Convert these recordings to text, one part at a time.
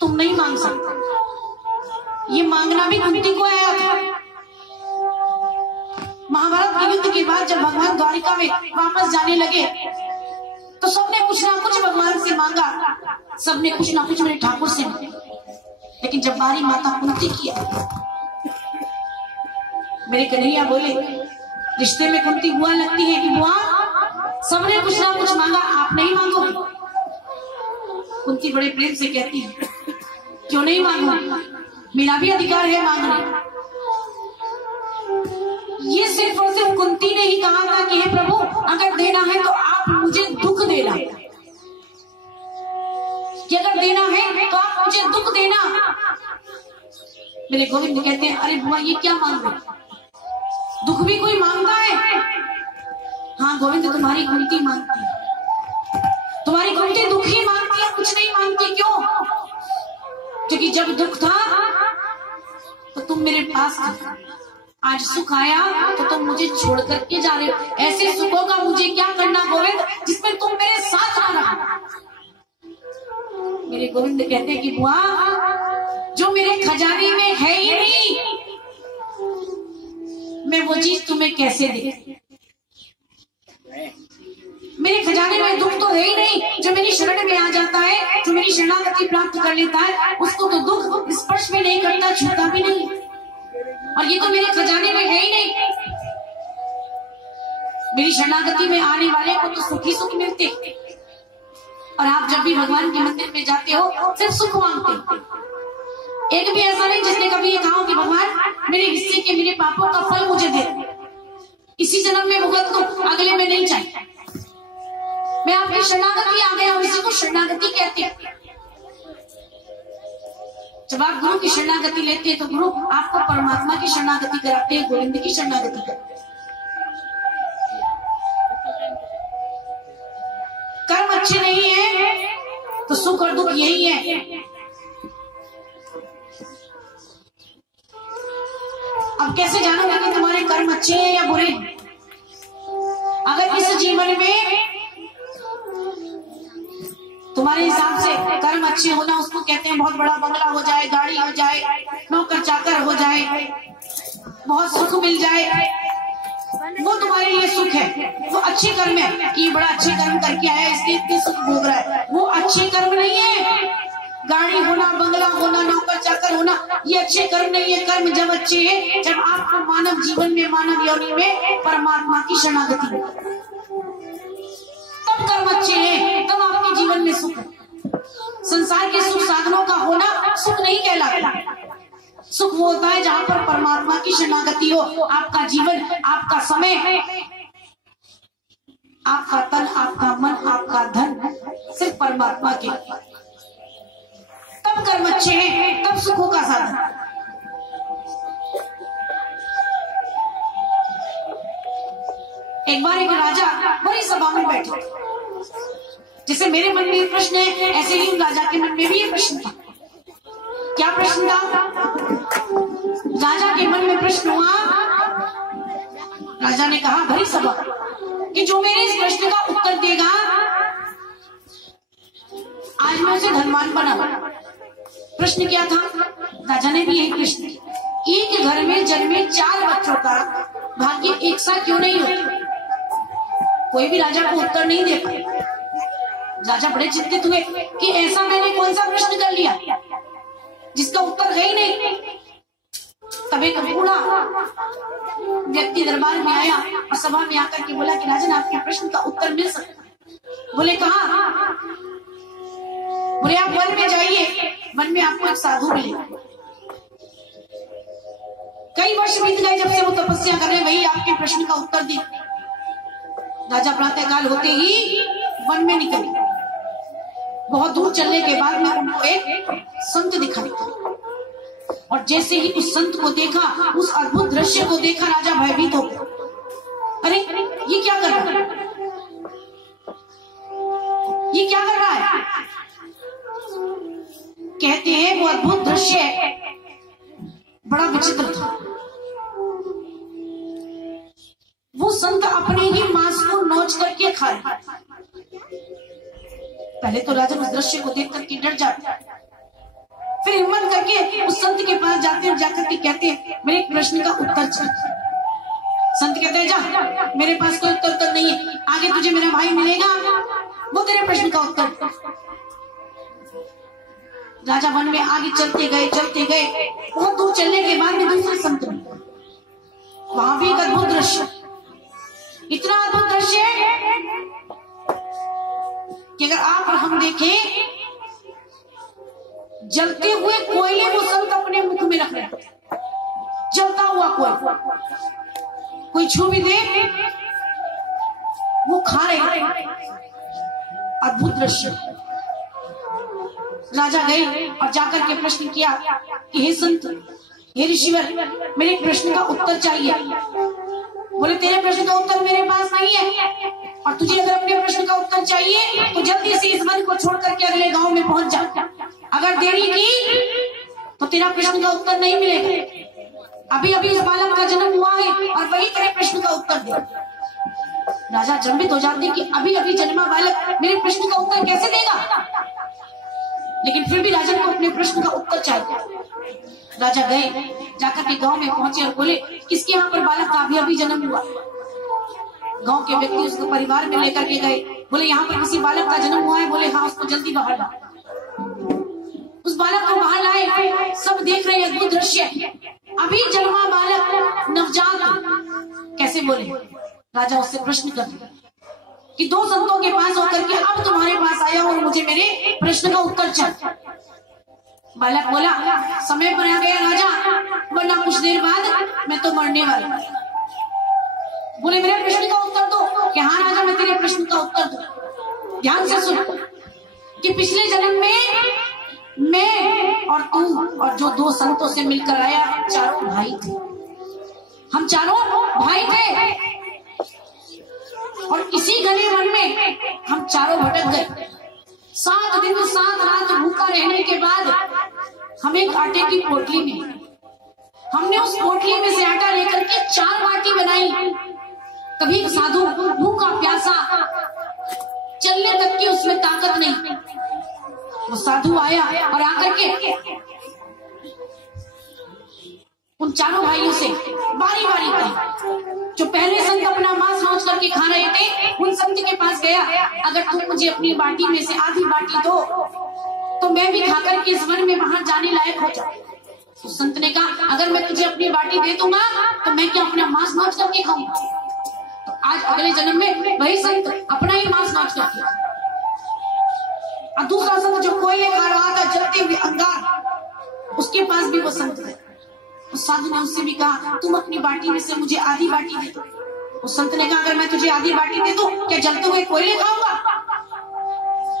तुम नहीं मांग सकते। ये मांगना भी कुंती को आया था। महाभारत के युद्ध के बाद जब भगवान द्वारिका में वापस जाने लगे तो सबने कुछ ना कुछ भगवान से मांगा, सबने कुछ ना कुछ मेरे ठाकुर से मांगा। लेकिन जब बारी माता कुंती की आई, मेरे कन्हैया बोले, रिश्ते में कुंती बुआ लगती है कि बुआ सबने कुछ ना कुछ मांगा, आप नहीं मांगोगे? कुंती बड़े प्रेम से कहती है, क्यों नहीं मांगू, मेरा भी अधिकार है मांगने। ये सिर्फ और सिर्फ कुंती ने ही कहा था कि हे प्रभु, अगर देना है तो आप मुझे दुख देना, कि अगर देना है तो आप मुझे दुख देना। मेरे गोविंद कहते हैं, अरे बुआ ये क्या मांग रहे, दुख भी कोई मांगता है? हाँ गोविंद, तुम्हारी कुंती मांगती है, तुम्हारी कुंती दुख ही मांगती है, कुछ नहीं मांगती। क्यों? क्योंकि जब दुख था तो तुम मेरे पास थे, आज सुख आया तो तुम मुझे छोड़ करके जा रहे हो। ऐसे सुखों का मुझे क्या करना गोविंद, जिसमें तुम मेरे साथ ना रहो। मेरे गोविंद कहते हैं कि बुआ, जो मेरे खजाने में है ही नहीं, मैं वो चीज तुम्हें कैसे दे? मेरे खजाने में दुख तो है ही नहीं। जो मेरी शरण में आ जाता है, जो मेरी शरणागति प्राप्त कर लेता है, उसको तो दुख स्पर्श भी नहीं करता, छूता भी नहीं। और ये तो मेरे खजाने में है ही नहीं। मेरी शरणागति में आने वाले को तो सुख ही सुख मिलते। और आप जब भी भगवान के मंदिर में जाते हो सिर्फ सुख मांगते। एक भी ऐसा नहीं जिसने कभी ये कहा कि भगवान मेरे हिस्से के मेरे पापों का फल मुझे दे, इसी जन्म में भुगत दो, अगले में नहीं चाहिए। मैं आपकी शरणागति आ गया हूं, इसी को शरणागति कहते हैं। जब आप गुरु की शरणागति लेते हैं तो गुरु आपको परमात्मा की शरणागति कराते हैं, गोविंद की शरणागति करते हैं। कर्म अच्छे नहीं है तो सुख और दुख यही है। अब कैसे जानोगे कि तुम्हारे कर्म अच्छे हैं या बुरे? अगर इस जीवन में तुम्हारे हिसाब से कर्म अच्छे होना उसको कहते हैं बहुत बड़ा बंगला हो जाए, गाड़ी हो जाए, नौकर चाकर हो जाए, बहुत सुख मिल जाए, वो तुम्हारे लिए सुख है, वो अच्छे कर्म है कि बड़ा अच्छे कर्म करके आया इसलिए इतने सुख भोग रहा है। वो अच्छे कर्म नहीं है। गाड़ी होना, बंगला होना, नौकर चाकर होना, ये अच्छे कर्म नहीं है। कर्म जब अच्छे है जब आपको मानव जीवन में, मानव योनि में परमात्मा की शरणागति हो, तब कर्म अच्छे हैं, तब आपके जीवन में सुख है। संसार के सुख साधनों का होना सुख नहीं कहलाता। सुख वो होता है जहां पर परमात्मा की शरणागति हो। आपका जीवन, आपका समय, आपका तन, आपका मन, आपका धन सिर्फ परमात्मा के, तब कर्म अच्छे हैं, तब सुखों का साधन। एक बार एक राजा बड़ी सभा में बैठे, जैसे मेरे मन में प्रश्न है ऐसे ही उन राजा के मन में भी ये प्रश्न था। क्या प्रश्न था? राजा के मन में प्रश्न हुआ, राजा ने कहा भरी सभा कि जो मेरे इस प्रश्न का उत्तर देगा आज मैं उसे धनवान बना। प्रश्न क्या था? राजा ने भी यही प्रश्न, एक घर में जन्मे 4 बच्चों का भाग्य एक साथ क्यों नहीं होता? कोई भी राजा को उत्तर नहीं दे पाया। राजा बड़े चिंतित हुए कि ऐसा मैंने कौन सा प्रश्न कर लिया जिसका उत्तर है ही नहीं। तब एक बूढ़ा व्यक्ति दरबार में आया और सभा में आकर के बोला कि राजन आपके प्रश्न का उत्तर मिल सकता। बोले कहाँ? बोले आप वन में जाइए, वन में आपको एक साधु मिलेगा। कई वर्ष बीत गए जब से वो तपस्या कर रहे, वही आपके प्रश्न का उत्तर दे। राजा प्रातःकाल होते ही वन में निकले। बहुत दूर चलने के बाद में उनको एक संत दिखाई, और जैसे ही उस संत को देखा, उस अद्भुत दृश्य को देखा, राजा भयभीत हो गया। अरे ये क्या कर रहा है? ये क्या कर रहा है? कहते हैं वो अद्भुत दृश्य बड़ा विचित्र था। वो संत अपने ही मांस को नोच करके खा रहा। पहले तो राजा उस दृश्य को देख करके डर जाता, फिर हिम्मत करके उस संत के पास जाते हैं, जाकर के कहते हैं मेरे एक प्रश्न का उत्तर चाहिए। संत कहते हैं जा, मेरे पास कोई उत्तर नहीं है, आगे तुझे मेरा भाई मिलेगा, वो तेरे प्रश्न का उत्तर। राजा वन में आगे चलते गए, बहुत दूर चलने के बाद में दूसरे संत मिले। वहां भी एक अद्भुत दृश्य, इतना अद्भुत दृश्य कि अगर आप और हम देखें, जलते हुए कोयले वो संत अपने मुख में रख रहे हैं, जलता हुआ कोई छू भी दे वो खा रहे। अद्भुत दृश्य। राजा गए और जाकर के प्रश्न किया कि हे संत, हे ऋषिवर, मेरे प्रश्न का उत्तर चाहिए। बोले तेरे प्रश्न का उत्तर मेरे पास नहीं है, और तुझे अगर अपने प्रश्न का उत्तर चाहिए तो जल्दी से इस वन को छोड़ करके अगले गांव में पहुंच जा। अगर देरी की तो तेरा प्रश्न का उत्तर नहीं मिलेगा। अभी अभी उस बालक का जन्म हुआ है और वही तेरे प्रश्न का उत्तर दे। राजा जंबित हो जाते कि अभी अभी जन्मा बालक मेरे प्रश्न का उत्तर कैसे देगा, लेकिन फिर भी राजा को अपने प्रश्न का उत्तर चाहिए। राजा गए, जाकर के गांव में पहुंचे और बोले किसके यहाँ पर बालक का अभी अभी जन्म हुआ। गांव के व्यक्ति उसको परिवार में लेकर के गए, बोले यहाँ पर किसी बालक का जन्म हुआ है। बोले हाँ, उसको जल्दी बाहर लाओ। उस बालक को बाहर लाए, सब देख रहे हैं अद्भुत दृश्य, अभी जन्मा बालक नवजात। कैसे बोले? राजा उससे प्रश्न कर कि दो संतों के पास होकर के अब तुम्हारे पास आया और मुझे मेरे प्रश्न का उत्तर चाहिए। बालक बोला समय पर आ गया राजा, वरना कुछ देर बाद मैं तो मरने वाला। बोले मेरे प्रश्न का उत्तर दो। कि हाँ राजा, मैं तेरे प्रश्न का उत्तर दूं। ध्यान से सुन कि पिछले जन्म में मैं और तू और जो दो संतों से मिलकर आया, चारों भाई थे। हम चारों भाई थे और इसी घने वन में हम चारों भटक गए। 7 दिन 7 रात भूखा रहने के बाद हम एक आटे की पोटली में, हमने उस पोटली में से आटा लेकर के 4 बाटी बनाई। कभी साधु भूखा प्यासा, चलने तक की उसमें ताकत नहीं, वो साधु आया और आकर के उन चारों भाइयों से बारी बारी कही। जो पहले संत अपना मांस नोच करके खा रहे थे, उन संत के पास गया, अगर तुम मुझे अपनी बाटी में से आधी बाटी दो तो मैं भी खाकर के इस वन में बाहर जाने लायक हो जाऊं। उस संत ने कहा अगर मैं तुझे अपनी बाटी दे दूंगा तो मैं क्या अपना मांस नोच करके खाऊंगा? तो आज अगले जन्म में वही संत अपना ही मांस नोच करके, और दूसरा संत जो कोयले खा रहा था, जलते हुए अंगार, उसके पास भी वो संत है। उस साधु ने उससे भी कहा तुम अपनी बाटी में से मुझे आधी बाटी दे दो। उस संत ने कहा अगर मैं तुझे आधी बाटी दे दूं क्या जलते हुए कोयले खाऊंगा?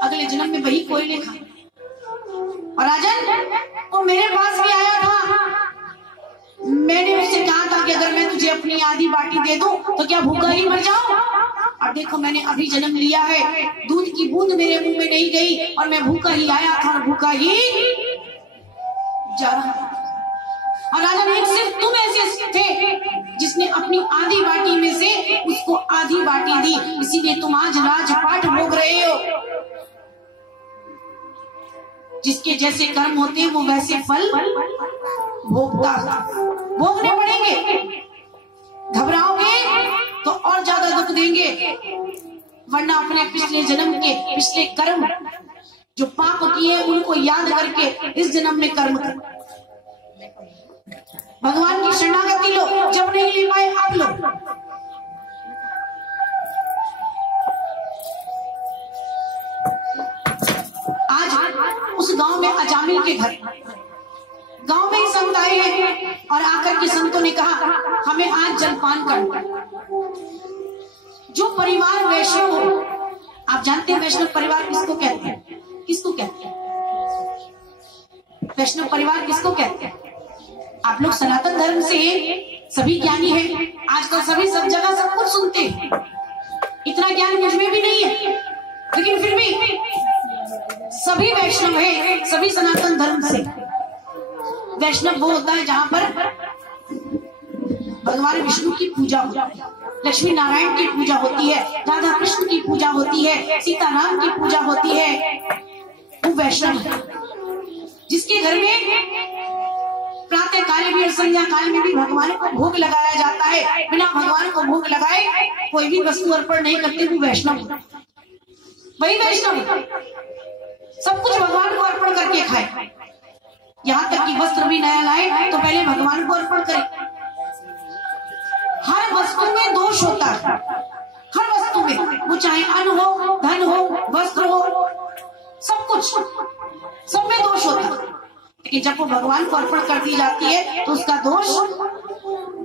अगले जन्म में वही कोयले खाऊंगा। और राजन वो मेरे पास भी आया था, मैंने उससे कहा था कि अगर मैं तुझे अपनी आधी बाटी दे दूं तो क्या भूखा ही मर जाऊं? और देखो मैंने अभी जन्म लिया है, दूध की बूंद मेरे मुंह में नहीं गई और मैं भूखा ही आया था और भूखा ही जा रहा। और राजा ने सिर्फ तुम ऐसे थे जिसने अपनी आधी बाटी में से उसको आधी बाटी दी, इसीलिए तुम आज राजपाट भोग रहे हो। जिसके जैसे कर्म होते हैं वो वैसे फल भोगता, भोगने पड़ेंगे। घबराओगे तो और ज्यादा दुख देंगे, वरना अपने पिछले जन्म के पिछले कर्म जो पाप किए उनको याद करके इस जन्म में कर्म करो। भगवान की शरणागति लो, जब नहीं ले पाए अब लो। आज उस गांव में अजामिल के घर, गांव में ही संत आए हैं और आकर के संतों ने कहा हमें आज जलपान करना। जो परिवार वैष्णव हो, आप जानते हैं वैष्णव परिवार किसको कहते हैं? किसको कहते हैं वैष्णव परिवार? किसको कहते हैं? आप लोग सनातन धर्म से सभी ज्ञानी हैं, आजकल सभी सब जगह सब कुछ सुनते हैं, इतना ज्ञान मुझ में भी नहीं है, लेकिन फिर भी सभी वैष्णव हैं, सभी सनातन धर्म से। वैष्णव वो होता है जहां पर भगवान विष्णु की पूजा होती है, लक्ष्मी नारायण की पूजा होती है, राधा कृष्ण की पूजा होती है, सीताराम की पूजा होती है, वो वैष्णव है। जिसके घर में प्रातः काल भी और संध्या काल में भी भगवान को भोग लगाया जाता है, बिना भगवान को भोग लगाए कोई भी वस्तु अर्पण नहीं करते, वो वैष्णव, वही वैष्णव सब कुछ भगवान को अर्पण करके खाए। यहाँ तक कि वस्त्र भी नया लाए तो पहले भगवान को अर्पण करे। हर वस्तु में दोष होता है, हर वस्तु में, वो चाहे अन्न हो, धन हो, वस्त्र हो, सब कुछ, सब में दोष होता है। लेकिन जब वो भगवान को अर्पण कर दी जाती है तो उसका दोष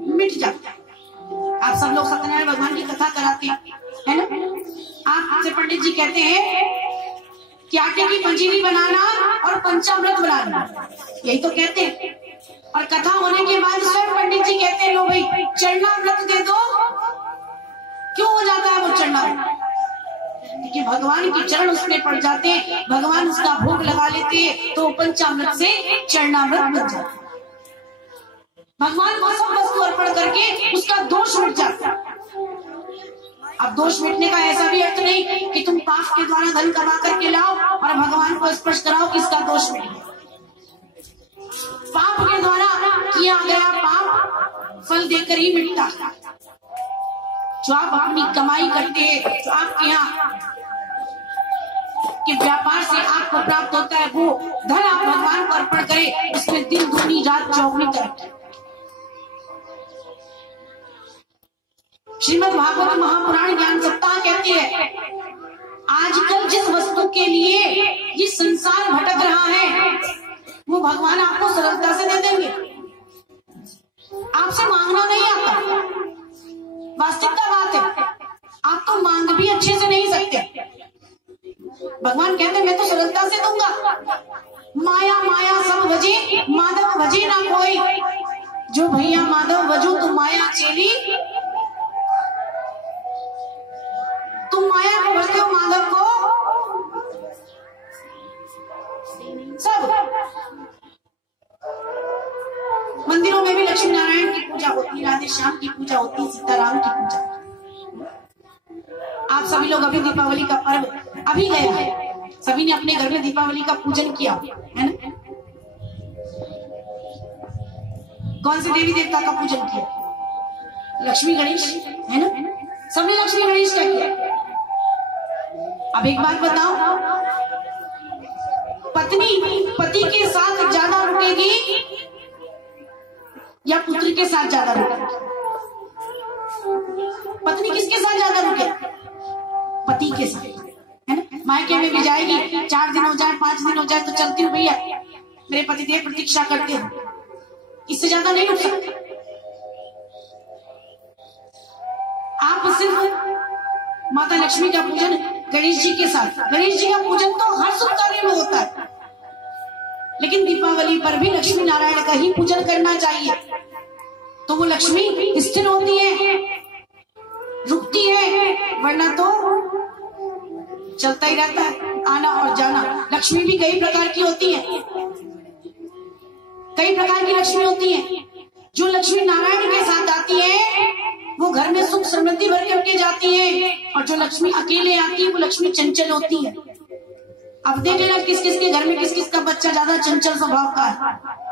मिट जाता है। आप सब लोग सत्यनारायण भगवान की कथा कराते हैं, है ना? आपसे पंडित जी कहते हैं कि आटे की पंजीरी बनाना और पंचामृत बनाना, यही तो कहते हैं। और कथा होने के बाद स्वयं पंडित जी कहते हैं, लो भाई चरणामृत दे दो। क्यों हो जाता है वो चरणामृत? क्योंकि भगवान के चरण उसमें पड़ जाते हैं, भगवान उसका भोग लगा लेते हैं, तो पंचामृत से चरणामृत बन जाता है। भगवान को सब वस्तु अर्पण करके उसका दोष मिट जाता है। अब दोष मिटने का ऐसा भी अर्थ नहीं कि तुम पाप के द्वारा धन कमा करके लाओ और भगवान को स्पर्श कराओ कि इसका दोष मिटे। पाप के द्वारा किया गया पाप फल देकर ही मिटता। जो आप अपनी कमाई करते हैं, जो आपके यहाँ के व्यापार से आपको प्राप्त होता है, वो धन आप भगवान को अर्पण करें, उसमें दिन दूनी रात चौगुनी करते। श्रीमद् भागवत महापुराण ज्ञान सप्ताह कहती है, आजकल जिस वस्तु के लिए ये संसार भटक रहा है वो भगवान आपको सरलता से दे देंगे। आपसे मांगना नहीं आता, वास्तविकता बात है। आप तो मांग भी अच्छे से नहीं सकते, भगवान कहते मैं तो सरलता से दूंगा। माया माया सब भजे, माधव भजे ना कोई। जो भैया माधव भजो तुम माया चेली, तुम माया को भजते हो, माधव को सब। मंदिरों में भी लक्ष्मी नारायण की पूजा होती है, राधे श्याम की पूजा होती है, सीताराम की पूजा। आप सभी लोग अभी दीपावली का पर्व अभी गया है, सभी ने अपने घर में दीपावली का पूजन किया है ना? कौन से देवी देवता का पूजन किया? लक्ष्मी गणेश, है ना? सबने लक्ष्मी गणेश का किया। अब एक बात बताओ, पत्नी पति के साथ ज्यादा रुकेगी या पुत्र के साथ ज्यादा रुकेगी? पत्नी किसके साथ ज्यादा रुके? पति के साथ, है ना? मायके में भी जाएगी, 4 दिन हो जाए, 5 दिन हो जाए तो चलती हूँ भैया, मेरे पतिदेव प्रतीक्षा करते हो, इससे ज्यादा नहीं रुक सकते। आप सिर्फ माता लक्ष्मी का पूजन गणेश जी के साथ, गणेश जी का पूजन तो हर शुभ कार्य में होता है, लेकिन दीपावली पर भी लक्ष्मी नारायण का ही पूजन करना चाहिए। तो वो लक्ष्मी स्थिर होती है, रुकती है, वरना तो चलता ही रहता है आना और जाना। लक्ष्मी भी कई प्रकार की होती है, कई प्रकार की लक्ष्मी होती है। जो लक्ष्मी नारायण के साथ आती है वो घर में सुख समृद्धि भर करके जाती है, और जो लक्ष्मी अकेले आती है वो लक्ष्मी चंचल होती है। अब देख लेना किस किस के घर में किस किस का बच्चा ज्यादा चंचल स्वभाव का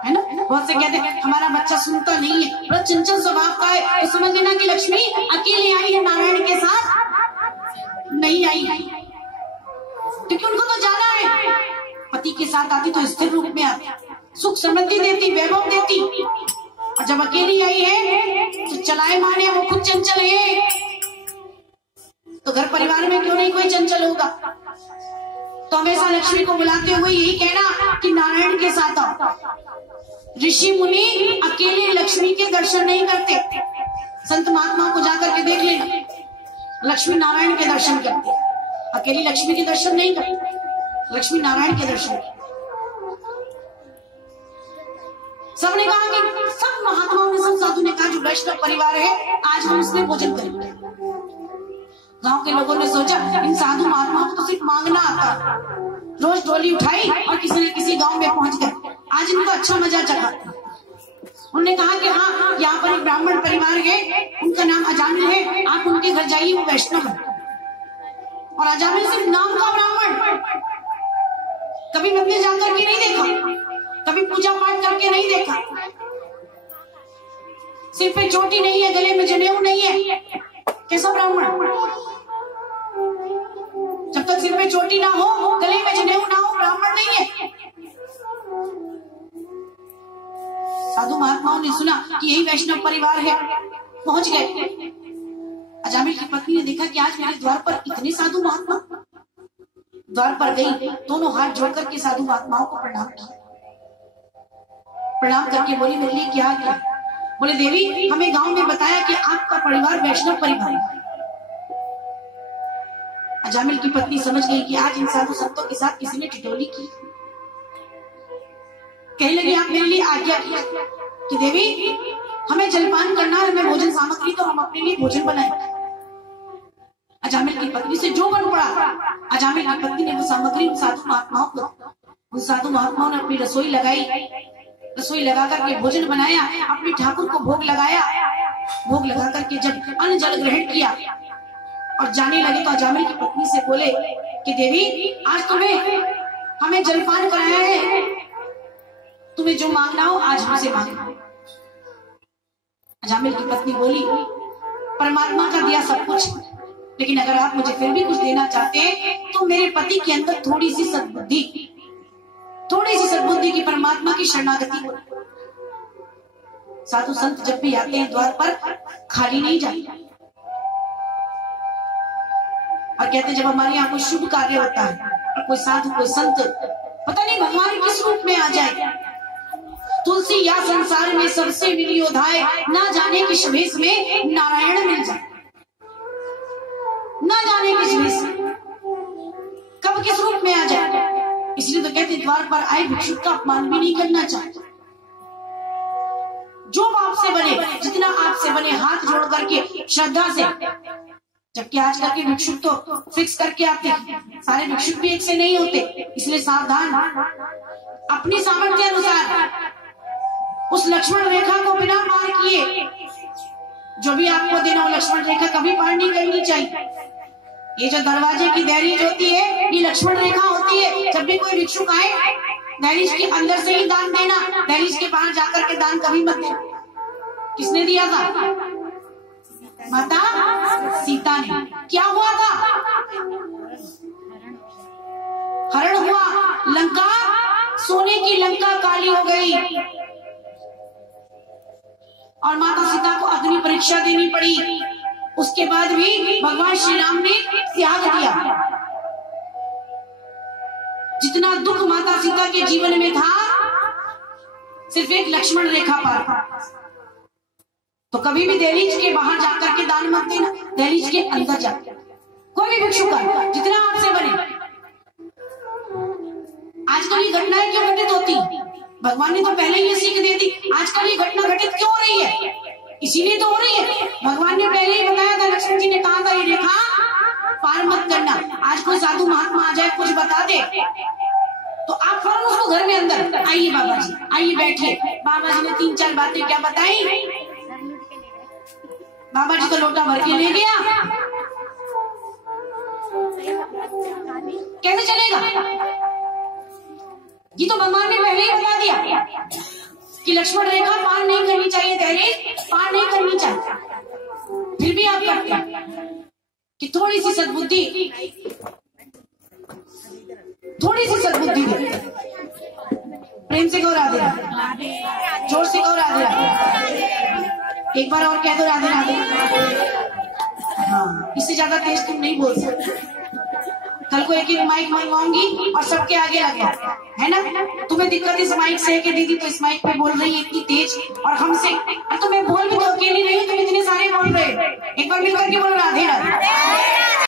है ना? बहुत से कहते हैं हमारा बच्चा सुनता नहीं है, बड़ा चंचल स्वभाव का है, तो समझ लेना कि लक्ष्मी अकेले आई है, नारायण के साथ नहीं आई है, क्योंकि उनको तो जाना है। पति के साथ आती तो स्थिर रूप में आती, सुख समृद्धि देती, वैभव देती, और जब अकेली आई है तो चलाए माने, वो खुद चंचल है, तो घर परिवार में क्यों नहीं कोई चंचल होगा? तो हमेशा लक्ष्मी को बुलाते हुए यही कहना कि नारायण के साथ आओ। ऋषि मुनि अकेले लक्ष्मी के दर्शन नहीं करते, संत महात्माओं को जाकर के देख लेना, लक्ष्मी नारायण के दर्शन करते, अकेली लक्ष्मी के दर्शन नहीं करते, लक्ष्मी नारायण के दर्शन करते। सबने कहा कि सब महात्माओं ने, सब साधु ने कहा जो वैष्णव परिवार है आज हम उसमें भोजन करेंगे। गांव के लोगों ने सोचा इन साधु महात्माओं को तो सिर्फ मांगना आता, रोज डोली उठाई और किसी न किसी गांव में पहुंच गए, आज इनको अच्छा मजा चढ़ा। उन्होंने कहा कि हाँ, यहाँ पर एक ब्राह्मण परिवार है, उनका नाम अजामिल है, आप उनके घर जाइए, वो वैष्णव है। और अजामिल सिर्फ नाम का ब्राह्मण, कभी मंदिर जाकर के नहीं देखा, कभी पूजा पाठ करके नहीं देखा, सिर पे चोटी नहीं है, गले में जनेऊ नहीं है, कैसा ब्राह्मण? जब तक सिर पे चोटी ना हो, गले में जनेऊ ना हो, ब्राह्मण नहीं है। साधु महात्माओं ने सुना कि यही वैष्णव परिवार है, पहुंच गए। अजामिल की पत्नी ने देखा कि आज मेरे द्वार पर इतने साधु महात्मा। द्वार पर गई, दोनों हाथ जोड़ करके साधु महात्माओं को प्रणाम किया। प्रणाम करके बोली, मेरे लिए क्या किया? बोले, देवी हमें गांव में बताया कि आपका परिवार वैष्णव परिवार है। अजामिल की पत्नी समझ गई कि आज इन साधु संतों के साथ किसी ने ठिठोली की। कहने लगी, आप मेरे लिए आज्ञा किया कि देवी हमें जलपान करना है, हमें भोजन सामग्री, तो हम अपने लिए भोजन बनाएंगे। अजामिल की पत्नी से जो बन पड़ा, अजामिल की पत्नी ने वो सामग्री उन साधु महात्माओं को, उन साधु महात्माओं ने अपनी रसोई लगाई, रसोई लगा करके भोजन बनाया, अपने ठाकुर को भोग लगाया। भोग लगा करके जब अन्न जल ग्रहण किया और जाने लगे तो अजामिल की पत्नी से बोले कि देवी आज तुम्हें हमें जलपान कराया है, तुम्हें जो मांगना हो आज हमसे मांगना। अजामिल की पत्नी बोली, परमात्मा का दिया सब कुछ, लेकिन अगर आप मुझे फिर भी कुछ देना चाहते तो मेरे पति के अंदर थोड़ी सी सद्बुद्धि की परमात्मा की शरणागति हो। साधु संत जब भी आते हैं द्वार पर खाली नहीं जाते, और कहते हैं जब हमारे यहाँ कोई शुभ कार्य होता है और कोई साधु कोई संत पता नहीं भगवान किस रूप में आ जाए, तुलसी या संसार में सबसे मिली ओधाए, ना जाने किस वेश में नारायण मिल जाए, ना जाने किस वेश में कब किस रूप में आ जाए। इसलिए तो कहते द्वार पर आए भिक्षुक का अपमान भी नहीं करना चाहिए। जो आपसे बने, जितना आपसे बने, हाथ जोड़ करके श्रद्धा से। जबकि आजकल के भिक्षुक तो फिक्स करके आते हैं, सारे भिक्षुक भी एक से नहीं होते, इसलिए सावधान। अपनी सामर्थ्य अनुसार उस लक्ष्मण रेखा को बिना पार किए जो भी आपको देना, वो लक्ष्मण रेखा कभी पार नहीं करनी चाहिए। ये जो दरवाजे की दहलीज होती है, ये लक्ष्मण रेखा होती है। जब भी कोई भिक्षुक आए, दहलीज के अंदर से ही दान देना, दहलीज के बाहर जाकर के दान कभी मत देना। किसने दिया था? माता सीता ने। क्या हुआ था? हरण हुआ, लंका, सोने की लंका काली हो गई और माता सीता को अग्नि परीक्षा देनी पड़ी। उसके बाद भी भगवान श्री राम ने त्याग दिया। जितना दुख माता सीता के जीवन में था, सिर्फ एक लक्ष्मण रेखा पार। तो कभी भी दहलीज के बाहर जाकर के दान मत देना, दहलीज के अंदर जाकर। कोई भी भिक्षुक का जितना आपसे बने। आजकल ये घटनाएं क्यों घटित होती? भगवान ने तो पहले ही ये सीख दे दी। आजकल ये घटना घटित क्यों हो रही है? इसीलिए तो हो रही है। भगवान ने पहले ही बताया था, लक्ष्मण जी ने कहा था ये रेखा पार मत करना। आज कोई साधु महात्मा आ जाए, कुछ बता दे, तो आप फौरन उसको घर में अंदर, आइए बाबा जी, आइए बैठिए। बाबा जी ने 3-4 बातें क्या बताई? बाबा जी तो लोटा भर के ले गया, कैसे चलेगा? ये तो भगवान ने पहले ही बता दिया कि लक्ष्मण रेखा पार नहीं करनी चाहिए, दहलीज पार नहीं करनी चाहिए। फिर भी आप करते हैं कि थोड़ी सी सद्बुद्धि दे। प्रेम से कहो राधे राधे, जोर से कहो राधे राधे। एक बार और कह दो राधे राधे। हाँ, इससे ज्यादा तेज तुम नहीं बोल सकते। कल को एक माइक मंगवाऊंगी और सबके आगे लगा, है ना? तुम्हें दिक्कत इस माइक से है कि दीदी तो इस माइक पे बोल रही है इतनी तेज और हमसे